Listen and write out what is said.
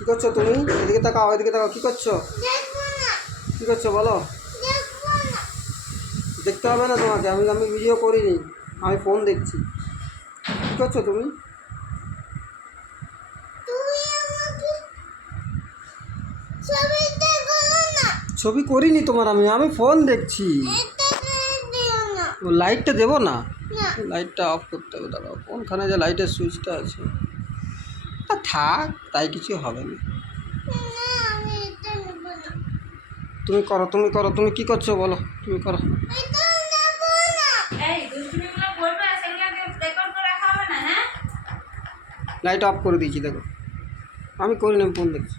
কী করছো তুমি? এদিকে তাকাও, এদিকে তাকাও। কী করছো? কী করছো বলো? দেখতে হবে না তোমাকে, আমি আমি ভিডিও করিনি, আমি ফোন দেখছি। কী করছো তুমি? ছবি করিনি তোমার, আমি আমি ফোন দেখছি। ও লাইটটা দেবো না, লাইটটা অফ করতে হবে। দাঁড়াও, কোনখানে যে লাইটের সুইচটা আছে। থাক, তাই কিছু হবে না। তুমি করো, তুমি করো। তুমি কী করছো বলো? তুমি করো। লাইট অফ করে দিয়েছি, দেখো। আমি করিনি, আমি ফোন দেখছি।